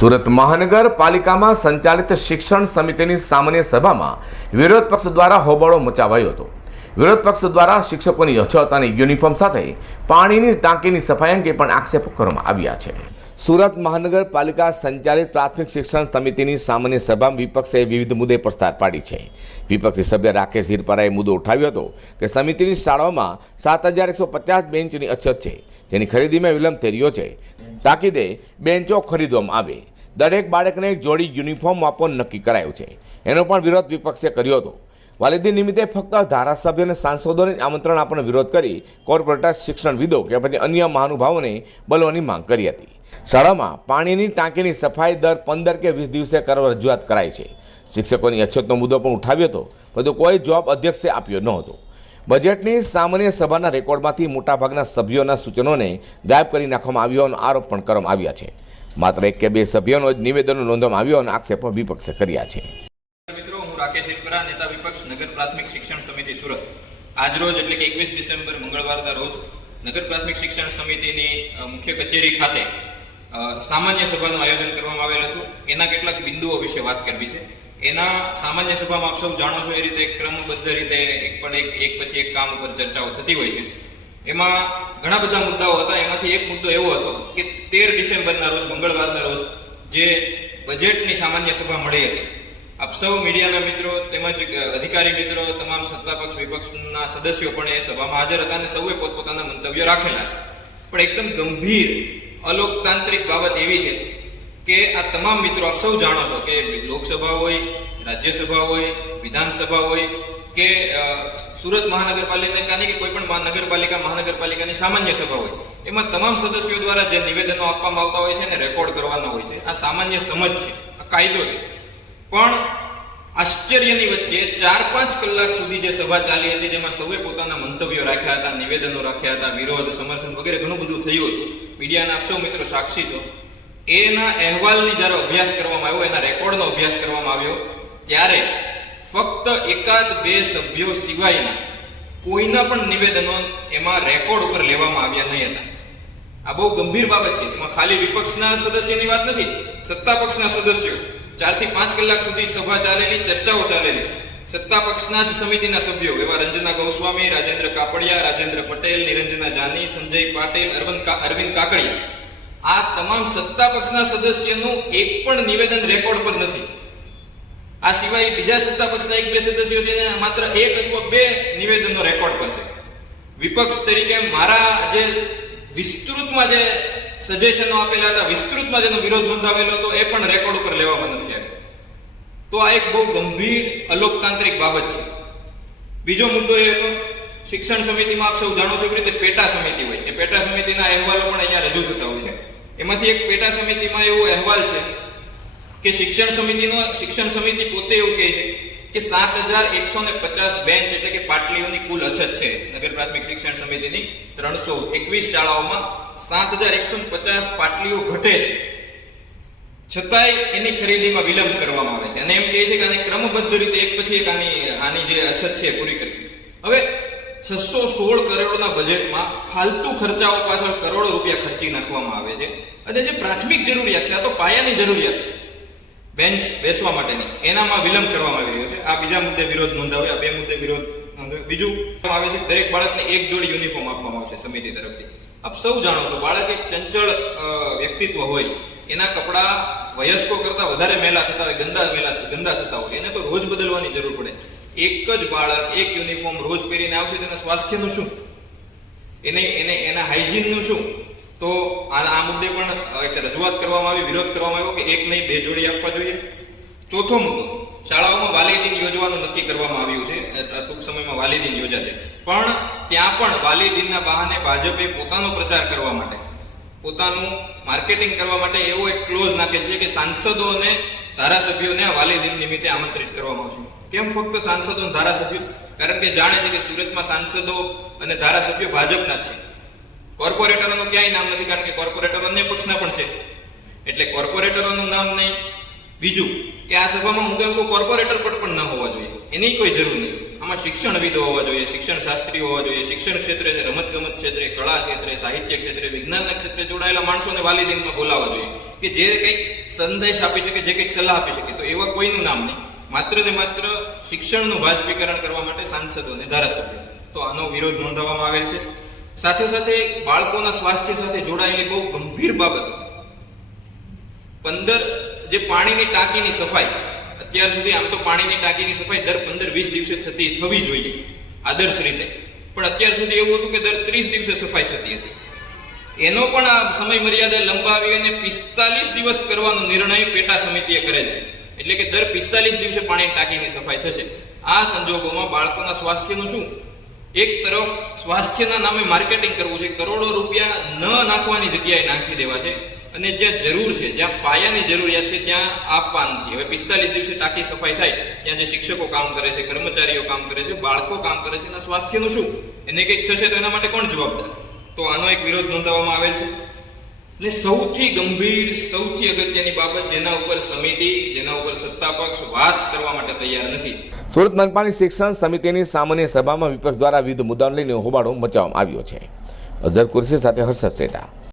સુરત મહાનગરપાલિકામાં સંચાલિત શિક્ષણ સમિતિની સામાન્ય સભામાં વિરોધ પક્ષ દ્વારા હોબાળો મચાવાયો હતો. વિરોધ પક્ષ દ્વારા શિક્ષકોની અછત યુનિફોર્મ સાથે પાણીની ટાંકીની સફાઈ અંગે પણ આક્ષેપો કરવામાં આવ્યા છે. સુરત મહાનગરપાલિકા સંચાલિત પ્રાથમિક શિક્ષણ સમિતિની સામાન્ય સભામાં વિપક્ષે વિવિધ મુદ્દે પ્રસ્તાર પાડી છે. વિપક્ષી સભ્ય રાકેશ હિરપરાએ મુદ્દો ઉઠાવ્યો હતો કે સમિતિની શાળાઓમાં સાત હજાર એકસો પચાસ બેન્ચની અછત છે. જેની ખરીદીમાં વિલંબ થઈ રહ્યો છે. તાકીદે બેન્ચો ખરીદવામાં આવે. દરેક બાળકને એક જોડી યુનિફોર્મ આપવાનું નક્કી કરાયું છે. એનો પણ વિરોધ વિપક્ષે કર્યો હતો. વાલિદી નિમિત્તે ફક્ત ધારાસભ્ય અને સાંસદોને આમંત્રણ આપવાનો વિરોધ કરી કોર્પોરેટર, શિક્ષણવિદો કે પછી અન્ય મહાનુભાવોને બોલવાની માંગ કરી હતી. શાળામાં પાણીની ટાંકીની સફાઈ દર પંદર કે વીસ દિવસે કરવા રજૂઆત કરાઈ છે. શિક્ષકોની અછતનો મુદ્દો પણ ઉઠાવ્યો હતો, પરંતુ કોઈ જવાબ અધ્યક્ષે આપ્યો ન હતો બજેટની સામાન્ય સભાના રેકોર્ડમાંથી મોટાભાગના સભ્યોના સૂચનોને ગાયબ કરી નાખવામાં આવ્યો આરોપ પણ કરવામાં આવ્યા છે. માત્ર એક કે બે સભ્યોનો જ નિવેદનો નોંધવામાં આવ્યો અને આક્ષેપો વિપક્ષે કર્યા છે. મિત્રો, હું રાકેશ હિરપરા નેતા વિપક્ષ, નગર પ્રાથમિક શિક્ષણ સમિતિ સુરત. આજરોજ એટલે કે એકવીસ ડિસેમ્બર, મંગળવારના રોજ, નગર પ્રાથમિક શિક્ષણ સમિતિની મુખ્ય કચેરી ખાતે સામાન્ય સભાનું આયોજન કરવામાં આવેલ હતું. એના કેટલાક બિંદુઓ વિશે વાત કરવી છે. એના સામાન્ય સભામાં આપ સૌ જાણો છો એ રીતે ક્રમબદ્ધ રીતે એક પણ એક એક પછી એક કામ ઉપર ચર્ચાઓ થતી હોય છે. એમાં ઘણા બધા મુદ્દાઓ હતા. એમાંથી એક મુદ્દો એવો હતો કે તેર ડિસેમ્બરના રોજ, મંગળવારના રોજ જે બજેટની સામાન્ય સભા મળી હતી. આપ સૌ મીડિયાના મિત્રો, તેમજ અધિકારી મિત્રો, તમામ સત્તાપક્ષ વિપક્ષના સદસ્યો પણ એ સભામાં હાજર હતા અને સૌએ પોતપોતાના મંતવ્યો રાખેલા. પણ એકદમ ગંભીર, અલોકતાંત્રિક બાબત એવી છે કે આ તમામ મિત્રો આપ સૌ જાણો છો કે લોકસભા હોય, રાજ્યસભા હોય, વિધાનસભા હોય, કે સુરત મહાનગરપાલિકાની કે કોઈ પણ મહાનગરપાલિકા, મહાનગરપાલિકાની સામાન્ય સભા હોય, એમાં તમામ સદસ્યો દ્વારા જે નિવેદનો આપવામાં આવતા હોય છે એને રેકોર્ડ કરવાના હોય છે. આ સામાન્ય સમજ છે, આ કાયદો છે. પણ આશ્ચર્યની વચ્ચે ચાર પાંચ કલાક સુધી જે સભા ચાલી હતી, જેમાં સૌએ પોતાના મંતવ્યો રાખ્યા હતા, નિવેદનો રાખ્યા હતા, વિરોધ, સમર્થન વગેરે ઘણું બધું થયું હતું. મીડિયાના આપ સૌ મિત્રો સાક્ષી છો. એના અહેવાલની જ્યારે અભ્યાસ કરવામાં આવ્યો, એના રેકોર્ડનો અભ્યાસ કરવામાં આવ્યો, ત્યારે ફક્ત એકાદ બે સભ્યો સિવાયના કોઈના પણ નિવેદનો એમાં રેકોર્ડ ઉપર લેવામાં આવ્યા નહીં હતા. આ બહુ ગંભીર બાબત છે. એમાં ખાલી વિપક્ષના સદસ્યની વાત નથી, સત્તા પક્ષના સદસ્યો. ચારથી પાંચ કલાક સુધી સભા ચાલેલી, ચર્ચાઓ ચાલેલી. સત્તા પક્ષના જ સમિતિના સભ્યો એવા રંજના ગોસ્વામી, રાજેન્દ્ર કાપડિયા, રાજેન્દ્ર પટેલ, નિરંજના જાની, સંજય પાટીલ, અરવિંદ અરવિંદ કાકડિયા. આ તમામ સત્તા પક્ષના સદસ્યનું એક પણ નિવેદન રેકોર્ડ પર નથી. આ સિવાય બીજા સત્તા પક્ષના એક બે સદસ્યો છે માત્ર એક અથવા બે નિવેદનો રેકોર્ડ પર છે. વિપક્ષ તરીકે મારા જે વિસ્તૃતમાં જે સજેશનો આપેલા હતા, વિસ્તૃતમાં જેનો વિરોધ નોંધાવેલો હતો, એ પણ રેકોર્ડ ઉપર લેવામાં નથી આવ્યો. તો આ એક બહુ ગંભીર અલોકતાંત્રિક બાબત છે. બીજો મુદ્દો એ હતો, શિક્ષણ સમિતિમાં આપ સૌ જાણો છો એવી રીતે પેટા સમિતિ હોય. એ પેટા સમિતિના અહેવાલો પણ અહીંયા રજૂ થતા હોય છે. એમાંથી એક પેટા સમિતિમાં એવો અહેવાલ છે કે શિક્ષણ સમિતિનો શિક્ષણ સમિતિ પોતે એવું કહે છે કે સાત હજાર એકસો ને પચાસ બેન્ચ એટલે કે પાટલીઓની કુલ અછત છે નગર પ્રાથમિક શિક્ષણ સમિતિની ત્રણસો એકવીસ શાળાઓમાં સાત હજાર એકસો પચાસ પાટલીઓ ઘટે છે. છતાંય એની ખરીદીમાં વિલંબ કરવામાં આવે છે. અને એમ કહે છે કે આને ક્રમબદ્ધ રીતે એક પછી એક આની આની જે અછત છે પૂરી કરશે હવે છસો સોળ કરોડના બજેટમાં ફાલતુ ખર્ચાઓ પાછળ કરોડો રૂપિયા ખર્ચી નાખવામાં આવે છે. અને જે પ્રાથમિક જરૂરિયાત છે, આ તો પાયાની જરૂરિયાત છે. બેન્ચ બેસવા માટેની. એનામાં વિલંબ કરવામાં આવી રહ્યો છે. આ બીજા મુદ્દે વિરોધ નોંધાવ્યો, આ બે મુદ્દે વિરોધ નોંધાવ્યો. બીજું, આવે છે, દરેક બાળકને એક જોડી યુનિફોર્મ આપવામાં આવશે સમિતિ તરફથી. આપ સૌ જાણો છો, બાળક એક ચંચળ વ્યક્તિત્વ હોય. એના કપડાં વયસ્કો કરતાં વધારે મેલા થતા હોય, ગંદા મેલા, ગંદા થતા હોય. એને તો રોજ બદલવાની જરૂર પડે. એક જ બાળક, એક યુનિફોર્મ રોજ પહેરીને આવશે તેના સ્વાસ્થ્યનું શું? એને એને, એના હાઇજીનનું શું? તો આ મુદ્દે પણ રજૂઆત કરવામાં આવી, વિરોધ કરવામાં આવ્યો કે એક નહીં, બે જોડી આપવા જોઈએ. ચોથો મુદ્દો, શાળાઓમાં વાલી દિન યોજવાનું નક્કી કરવામાં આવ્યું છે. ટૂંક સમયમાં વાલી દિન યોજાશે. પણ ત્યાં પણ વાલી દિનના બહાને ભાજપે પોતાનો પ્રચાર કરવા માટે, પોતાનું માર્કેટિંગ કરવા માટે એવો એક ક્લોઝ નાખેલ છે કે સાંસદો અને ધારાસભ્યોને વાલી દિન નિમિત્તે આમંત્રિત કરવામાં આવશે. કેમ ફક્ત સાંસદો અને ધારાસભ્યો? કારણ કે જાણે છે કે સુરતમાં સાંસદો અને ધારાસભ્યો ભાજપના છે. કોર્પોરેટરોનું ક્યાંય નામ નથી, કારણ કે કોર્પોરેટરો અન્ય પક્ષના પણ છે. એટલે કોર્પોરેટરોનું નામ નહીં. બીજું કે આ સભામાં હું તો એમ કોર્પોરેટર પર પણ ન હોવા જોઈએ. એની કોઈ જરૂર નથી. આમાં શિક્ષણવિદો હોવા જોઈએ શિક્ષણ શાસ્ત્રી હોવા જોઈએ, શિક્ષણ ક્ષેત્રે રમત ગમત ક્ષેત્રે, કળા ક્ષેત્રે, સાહિત્ય ક્ષેત્રે, વિજ્ઞાનના ક્ષેત્રે જોડાયેલા માણસોને વાલીદીનમાં બોલાવવા જોઈએ. કે જે કંઈક સંદેશ આપી શકે, જે કંઈક સલાહ આપી શકે, તો એવા કોઈનું નામ નહીં. માત્ર ને માત્ર શિક્ષણનું ભાજપીકરણ કરવા માટે સાંસદો અને ધારાસભ્યો. તો આનો વિરોધ નોંધાવવામાં આવેલ છે. સાથે સાથે બાળકોના સ્વાસ્થ્ય સાથે જોડાયેલી બહુ ગંભીર બાબતો. પંદર, જે પાણીની ટાંકીની સફાઈ, અત્યાર સુધી આમ તો પાણીની ટાંકીની સફાઈ દર પંદર વીસ દિવસે થતી થવી જોઈએ, આદર્શ રીતે. પણ અત્યાર સુધી એવું હતું કે દર ત્રીસ દિવસે સફાઈ થતી હતી. એનો પણ આ સમય મર્યાદા લંબાવી અને પિસ્તાલીસ દિવસ કરવાનો નિર્ણય પેટા સમિતિએ કરેલ છે. એટલે કે દર પિસ્તાલીસ દિવસે પાણી ટાંકીની સફાઈ થશે. આ સંજોગોમાં બાળકોના સ્વાસ્થ્યનું શું? એક તરફ સ્વાસ્થ્યના નામે માર્કેટિંગ કરવું છે, કરોડો રૂપિયા ન નાખવાની જગ્યાએ નાખી દેવા છે અને જ્યાં જરૂર છે, જ્યાં પાયાની જરૂરિયાત છે, ત્યાં આપવા નથી હવે પિસ્તાલીસ દિવસે ટાંકી સફાઈ થાય, ત્યાં જે શિક્ષકો કામ કરે છે, કર્મચારીઓ કામ કરે છે, બાળકો કામ કરે છે, એના સ્વાસ્થ્યનું શું? એને કંઈક થશે તો એના માટે કોણ જવાબદાર? તો આનો એક વિરોધ નોંધાવવામાં આવેલ છે. ને સૌથી ગંભીર, સૌથી અગત્યની બાબત જેના ઉપર સમિતિ, જેના ઉપર સત્તાપક્ષ વાત કરવા માટે તૈયાર નથી. સુરત મનપાની શિક્ષણ સમિતિની સામાન્ય સભામાં વિપક્ષ દ્વારા વિવિધ મુદ્દાઓને લઈને હોબાળો મચાવવામાં આવ્યો છે. અઝર કુરશી સાથે હર્ષદ સેટા.